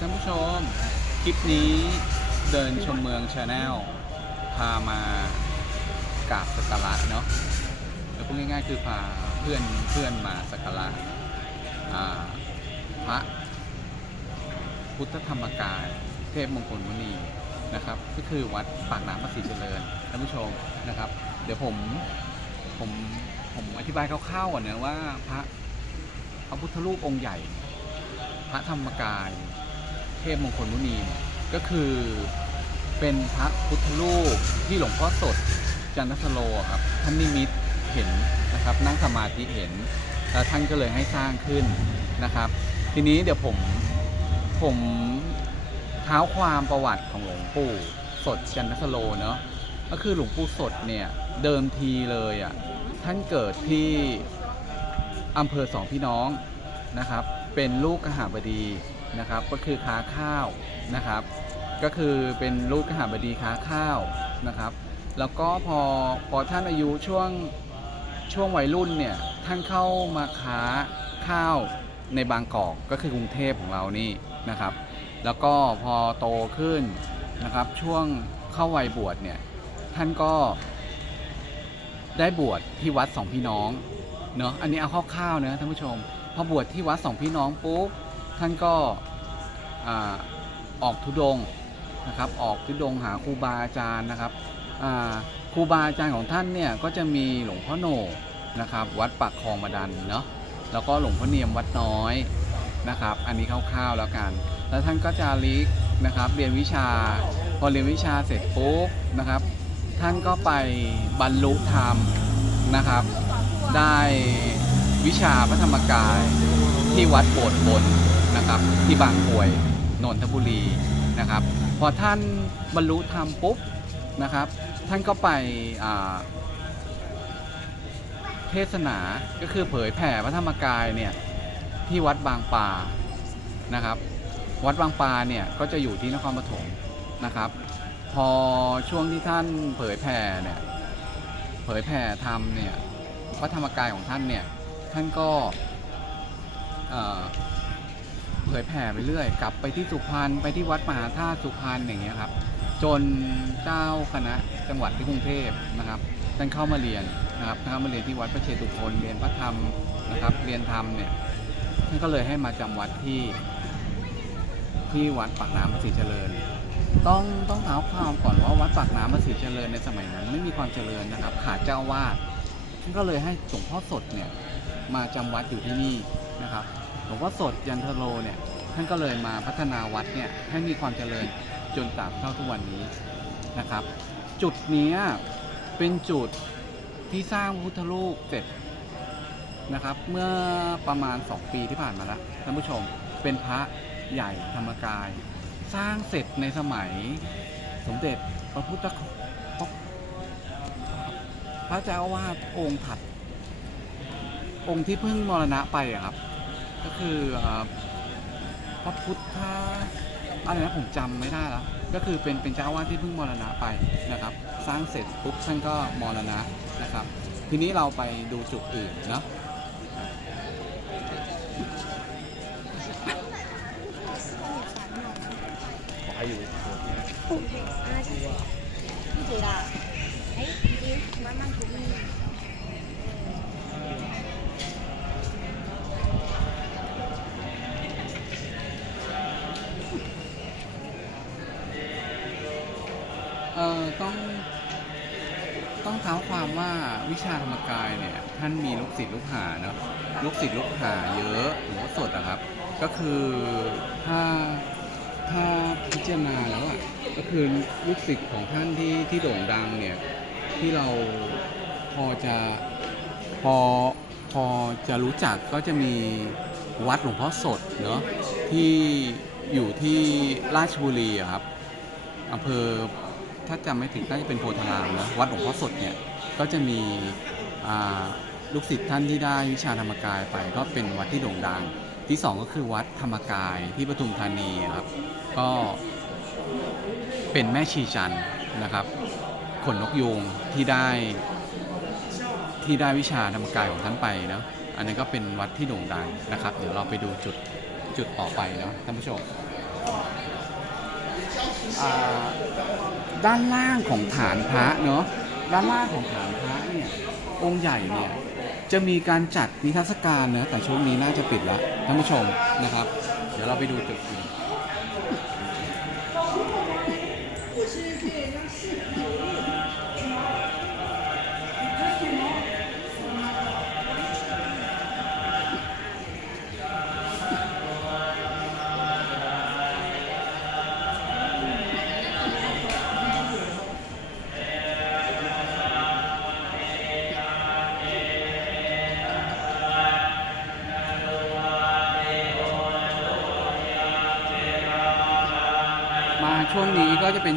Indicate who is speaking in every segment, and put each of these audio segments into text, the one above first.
Speaker 1: ท่านผู้ชม คลิปนี้เดินชมเมืองชาแนลพามากราบสักการะเนาะแล้วพูดง่ายๆคือพาเพื่อนเพื่อนมาสักการะพระพุทธธรรมกายเทพมงคลมุนีนะครับ ก็คือวัดปากน้ำภาษีเจริญท่านผู้ชมนะครับ เดี๋ยวผมผมผมอธิบายคร่าวๆก่อนนะว่าพระพระพุทธรูปองค์ใหญ่ พระธรรมกาย พมงคลมุนีเนี่ยก็คือเป็นพระพุทธรูปที่หลวงพ่อสดจันทสโลครับท่านนิมิตเห็นนะครับนั่งสมาธิเห็นแล้วท่านก็เลยให้สร้างขึ้นนะครับ ทีนี้เดี๋ยวผมผมเท้าความประวัติของหลวงปู่สดจันทสโลเนาะก็คือหลวงปู่สดเนี่ยเดิมทีเลยอะท่านเกิดที่อำเภอสองพี่น้องนะครับ เป็นลูกกหาบดี นะครับ ก็คือค้าข้าวนะครับ ก็คือเป็นลูกกหาบดีค้าข้าวนะครับ แล้วก็พอพอท่านอายุช่วงช่วงวัยรุ่นเนี่ยท่านเข้ามาค้าข้าวในบางกอกก็คือกรุงเทพของเรานี่นะครับ แล้วก็พอโตขึ้นนะครับช่วงเข้าวัยบวชเนี่ยท่านก็ได้บวชที่วัดสองพี่น้องเนาะอันนี้เอาคร่าวๆนะท่านผู้ชม พอบวชที่วัดสองพี่น้องปุ๊บ ท่านก็ออกทุดงนะครับออกทุดงหาครูบาอาจารย์นะครับครูบาอาจารย์ของท่านเนี่ยก็จะมีหลวงพ่อโหนกนะครับวัดปากคลองมาดันเนาะแล้วก็หลวงพ่อเนียมวัดน้อยนะครับ อันนี้คร่าวๆแล้วกัน แล้วท่านก็จาริกนะครับเรียนวิชาพอเรียนวิชาเสร็จปุ๊บนะครับ ท่านก็ไปบรรลุธรรมนะครับ ได้วิชาพระธรรมกายที่วัดโบสถ์บน นะครับที่บางกรวยนนทบุรีนะครับ พอท่านบรรลุธรรมปุ๊บนะครับ ท่านก็ไปเทศนาก็คือเผยแผ่พระธรรมกายเนี่ยที่วัดบางปานะครับ วัดบางปาเนี่ยก็จะอยู่ที่นครปฐมนะครับ พอช่วงที่ท่านเผยแผ่เนี่ยเผยแผ่ธรรมเนี่ยพระธรรมกายของท่านเนี่ยท่านก็ เผยแผ่ไปเรื่อย กลับไปที่สุพรรณไปที่วัดมหาธาตุสุพรรณอย่างเงี้ยครับ จนเจ้าคณะจังหวัดที่กรุงเทพนะครับท่านเข้ามาเรียนนะครับท่านเข้ามาเรียนที่วัดพระเชตุพนเรียนพระธรรมนะครับ เรียนธรรมเนี่ยท่านก็เลยให้มาจำวัดที่ที่วัดปากน้ำภาษีเจริญ ต้องต้องเท้าความก่อนว่าวัดปากน้ำภาษีเจริญในสมัยนั้น ไม่มีความเจริญนะครับ ขาดเจ้าวาดท่านก็เลยให้หลวงพ่อสดเนี่ยมาจำวัดอยู่ที่นี่นะครับ หลวงพ่อสดยันทโลเนี่ยท่านก็เลยมาพัฒนาวัดเนี่ยให้มีความเจริญจนตราบเท่าทุกวันนี้นะครับ จุดนี้เป็นจุดที่สร้างพุทธรูปเสร็จนะครับ เมื่อประมาณ 2 ปีที่ผ่านมาแล้วท่านผู้ชมเป็นพระใหญ่ธรรมกาย สร้างเสร็จในสมัยสมเด็จพระพุทธพระเจ้าอาวาสองค์ถัด องค์ที่เพิ่งมรณะไปครับ ก็คือเอ่อพระพุทธอะไรนะผมจำไม่ได้แล้ว ก็คือเป็นเป็นเจ้าอาวาสที่เพิ่งมรณะไปนะครับ สร้างเสร็จปุ๊บท่านก็มรณะนะครับ ทีนี้เราไปดูจุดอื่นเนาะ
Speaker 2: ขอให้อยู่
Speaker 3: 啊，你对了，哎，你慢慢注意。
Speaker 1: วิชาธรรมกายเนี่ยท่านมีลูกศิษย์ลูกหาเนาะลูกศิษย์ลูกหาเยอะหลวงพ่อสดอะครับ ก็คือถ้าถ้าพิจารณาแล้วอะก็คือลูกศิษย์ของท่านที่ที่โด่งดังเนี่ยที่เราพอจะพอพอจะรู้จักก็จะมีวัดหลวงพ่อสดเนาะที่อยู่ที่ราชบุรีอะครับอำเภอ ถ้าจำไม่ผิดน่าจะเป็นโพธารามนะวัดหลวงพ่อสดเนี่ยก็จะมีลูกศิษย์ท่านที่ได้วิชาธรรมกายไป ก็เป็นวัดที่โด่งดัง ที่สองก็คือวัดธรรมกายที่ปทุมธานีครับก็เป็นแม่ชีจันนะครับขนนกยูงที่ได้ที่ได้วิชาธรรมกายของท่านไปเนาะอันนี้นก็เป็นวัดที่โด่งดังนะครับ เดี๋ยวเราไปดูจุดจุดต่อไปเนาะท่านผู้ชม ด้านล่างของฐานพระเนาะด้านล่างของฐานพระเนี่ยองค์ใหญ่เนี่ยจะมีการจัดนิทรรศการนะแต่ช่วงนี้น่าจะปิดแล้วท่านผู้ชมนะครับ เดี๋ยวเราไปดูจุดอื่น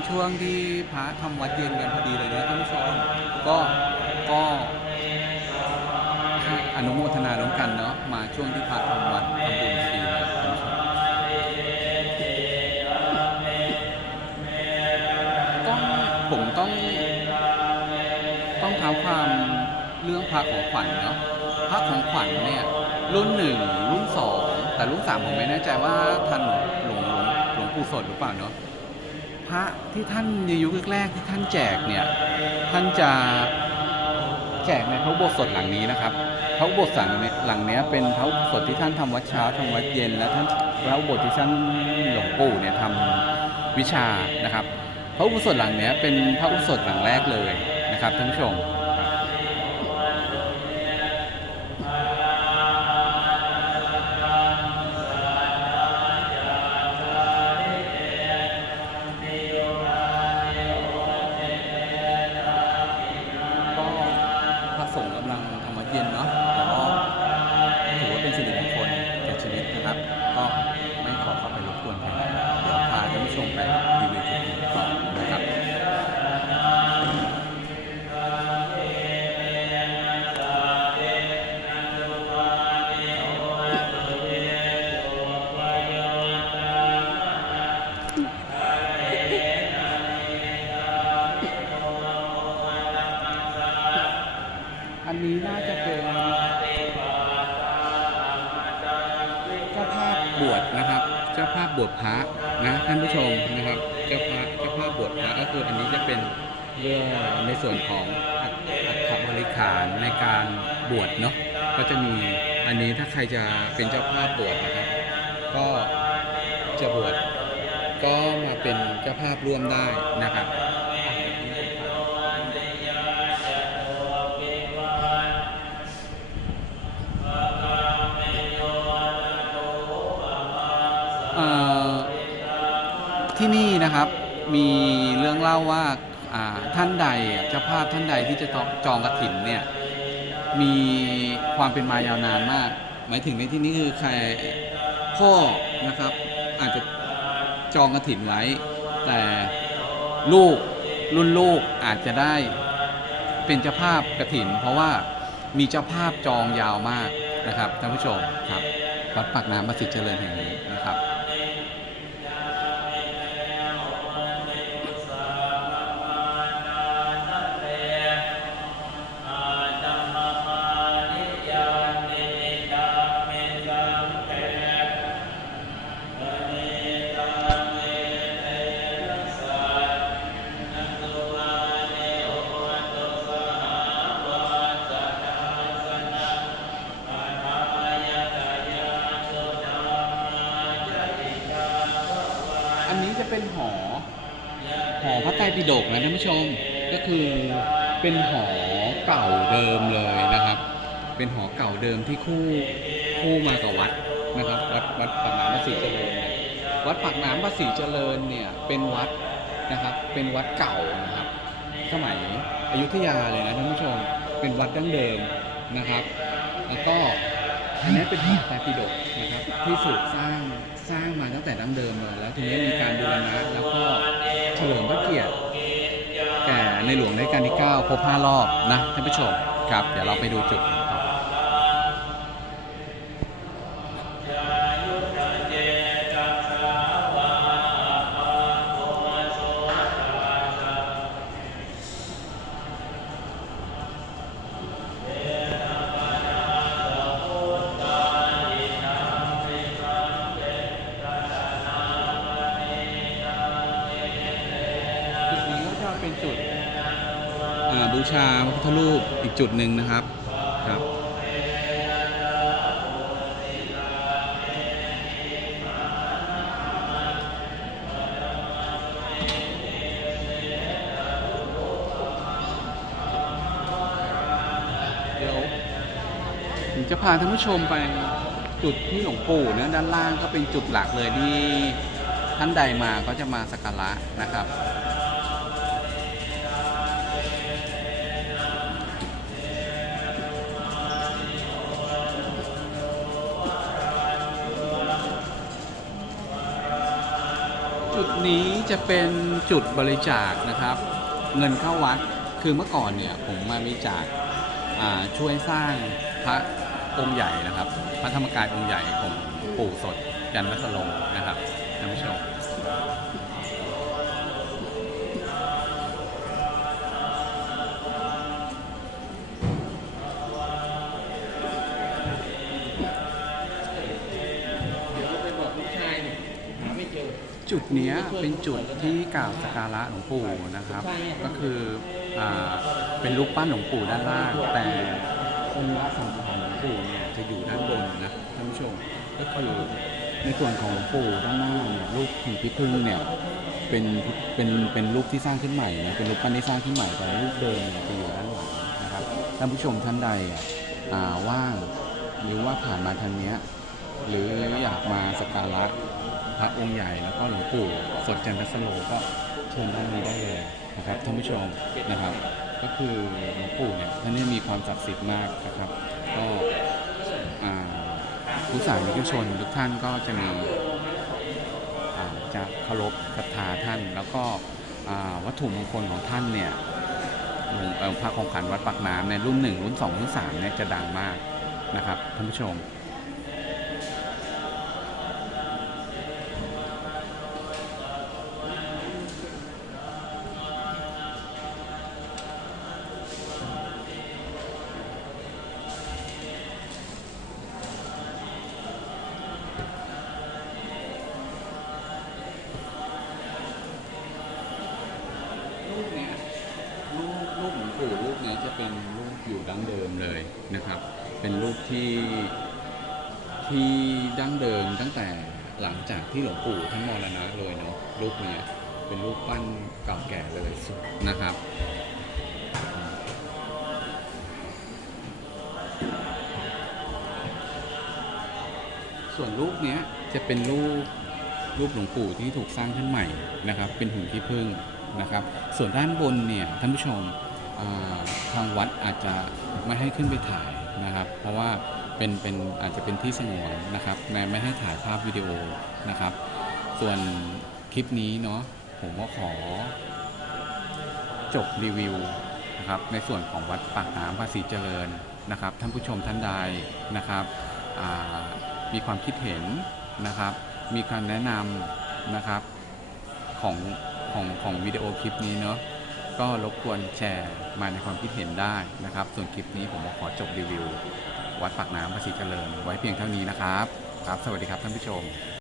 Speaker 1: ช่วงที่พระทำวัดเย็นกันพอดีเลยนะท่านผู้ชมก็ก็อนุโมทนาร่วมกันเนาะมาช่วงที่พระทำวัดทำบุญพอดีเลยท่านผู้ชมต้องผมต้องต้องเท้าความเรื่องพระของขวัญเนาะพระของขวัญเนี่ยรุ่นหนึ่งรุ่นสองแต่รุ่นสามผมไม่แน่ใจว่าท่านหลวงหลวงหลวงปู่สดหรือเปล่าเนาะ พระที่ท่านในยุคแรกๆที่ท่านแจกเนี่ยท่านจะแจกในพระอุโบสถหลังนี้นะครับพระอุโบสถหลังเนี้ยหลังเนี้ยเป็นพระอุโบสถที่ท่านทำวัดเช้าทำวัดเย็น และท่านพระโบสถที่ท่านหลวงปู่เนี่ยทำวิชานะครับ พระอุโบสถหลังเนี้ยเป็นพระอุโบสถหลังแรกเลยนะครับท่านผู้ชม การบวชเนาะก็จะมีอันนี้ถ้าใครจะเป็นเจ้าภาพบวชนะครับ ก็จะบวชก็มาเป็นเจ้าภาพร่วมได้นะครับที่นี่นะครับมีเรื่องเล่าว่าท่านใดเจ้าภาพท่านใดที่จะจองจองกระถินเนี่ย มีความเป็นมายาวนานมาก หมายถึงในที่นี้คือใครพ่อนะครับอาจจะจองกระถิ่นไว้ แต่ลูกรุ่นลูกอาจจะได้เป็นเจ้าภาพกระถิ่น เพราะว่ามีเจ้าภาพจองยาวมากนะครับท่านผู้ชมครับวัดปากน้ำประสิทธิ์เจริญแห่งนี้นะครับ เป็นหอ หอพระไตรปิฎกนะท่านผู้ชม ก็คือเป็นหอเก่าเดิมเลยนะครับ เป็นหอเก่าเดิมที่คู่คู่มากับวัดนะครับ วัดวัดปากน้ำภาษีเจริญเนี่ยวัดปากน้ำภาษีเจริญเนี่ยเป็นวัดนะครับ เป็นวัดเก่านะครับ สมัยอยุธยาเลยนะท่านผู้ชม เป็นวัดดั้งเดิมนะครับ แล้วก็ อันนี้เป็นขอพระปิฎกนะครับที่ถูกสร้างสร้างมาตั้งแต่ดั้งเดิมเลยแล้วทีนี้มีการบูรณะแล้วก็เฉลิมพระเกียรติแก่ในหลวงรัชกาลที่ 9 ครบ 5 รอบนะท่านผู้ชมครับ เดี๋ยวเราไปดูจุด ธรูปอีกจุดหนึ่งนะครับครับเดี๋ยวผมจะพาท่านผู้ชมไปจุดที่หลวงปู่นะด้านล่างก็เป็นจุดหลักเลยที่ท่านใดมาก็จะมาสักการะนะครับ จุดนี้จะเป็นจุดบริจาคนะครับ เงินเข้าวัดคือเมื่อก่อนเนี่ยผมมาบริจาคช่วยสร้างพระองค์ใหญ่นะครับ พระธรรมกายองค์ใหญ่ของปู่สดยันวัสโลนะครับท่านผู้ชม จุดเนี้ยเป็นจุดที่กราบสักการะหลวงปู่นะครับ ก็คืออ่าเป็นรูปปั้นหลวงปู่ด้านล่าง แต่องค์ละสังขารหลวงปู่เนี่ยจะอยู่ด้านบนนะท่านผู้ชมก็คือในส่วนของหลวงปู่ด้านหน้าเนี่ยรูปหินพิพึ่งเนี่ยเป็นเป็นเป็นรูปที่สร้างขึ้นใหม่นะเป็นรูปปั้นที่สร้างขึ้นใหม่แต่รูปเดิมเนี่ยจะอยู่ด้านหลังนะครับท่านผู้ชมท่านใดอะอ่าว่างหรือว่าผ่านมาทางเนี้ยหรืออยากมาสักการะ พระองค์ใหญ่แล้วก็หลวงปู่สดจันทสโลก็เชิญด้านนี้ได้เลยนะครับท่านผู้ชมนะครับ ก็คือหลวงปู่เนี่ยท่านนี้มีความศักดิ์สิทธิ์มากนะครับ ก็อ่าผู้สานิกชนทุกท่านก็จะมีอ่าจะเคารพศรัทธาท่าน แล้วก็อ่าวัตถุมงคลของท่านเนี่ยหลวงเออพระของขันวัดปากน้ำในรุ่นหนึ่งรุ่นสองรุ่นสามเนี่ยจะดังมากนะครับท่านผู้ชม ที่ที่ดั้งเดิมตั้งแต่หลังจากที่หลวงปู่ท่านมรณะเลยเนาะรูปเนี้ยเป็นรูปปั้นเก่าแก่เลยนะครับส่วนรูปเนี้ยจะเป็นรูปรูปหลวงปู่ที่ถูกสร้างขึ้นใหม่นะครับ เป็นหุ่นที่พึ่งนะครับ ส่วนด้านบนเนี่ยท่านผู้ชมทางวัดอาจจะไม่ให้ขึ้นไปถ่าย นะครับ เพราะว่าเป็นเป็นอาจจะเป็นที่สงวนนะครับไม่ไม่ให้ถ่ายภาพวิดีโอนะครับ ส่วนคลิปนี้เนาะผมก็ขอจบรีวิวนะครับในส่วนของวัดปากน้ำภาษีเจริญนะครับ ท่านผู้ชมท่านใดนะครับมีความคิดเห็นนะครับ มีการแนะนำนะครับของของของวิดีโอคลิปนี้เนาะ ก็รบกวนแชร์มาในความคิดเห็นได้นะครับ ส่วนคลิปนี้ผมก็ขอจบรีวิว วัดปากน้ำภาษีเจริญ ไว้เพียงเท่านี้นะครับ ครับ สวัสดีครับท่านผู้ชม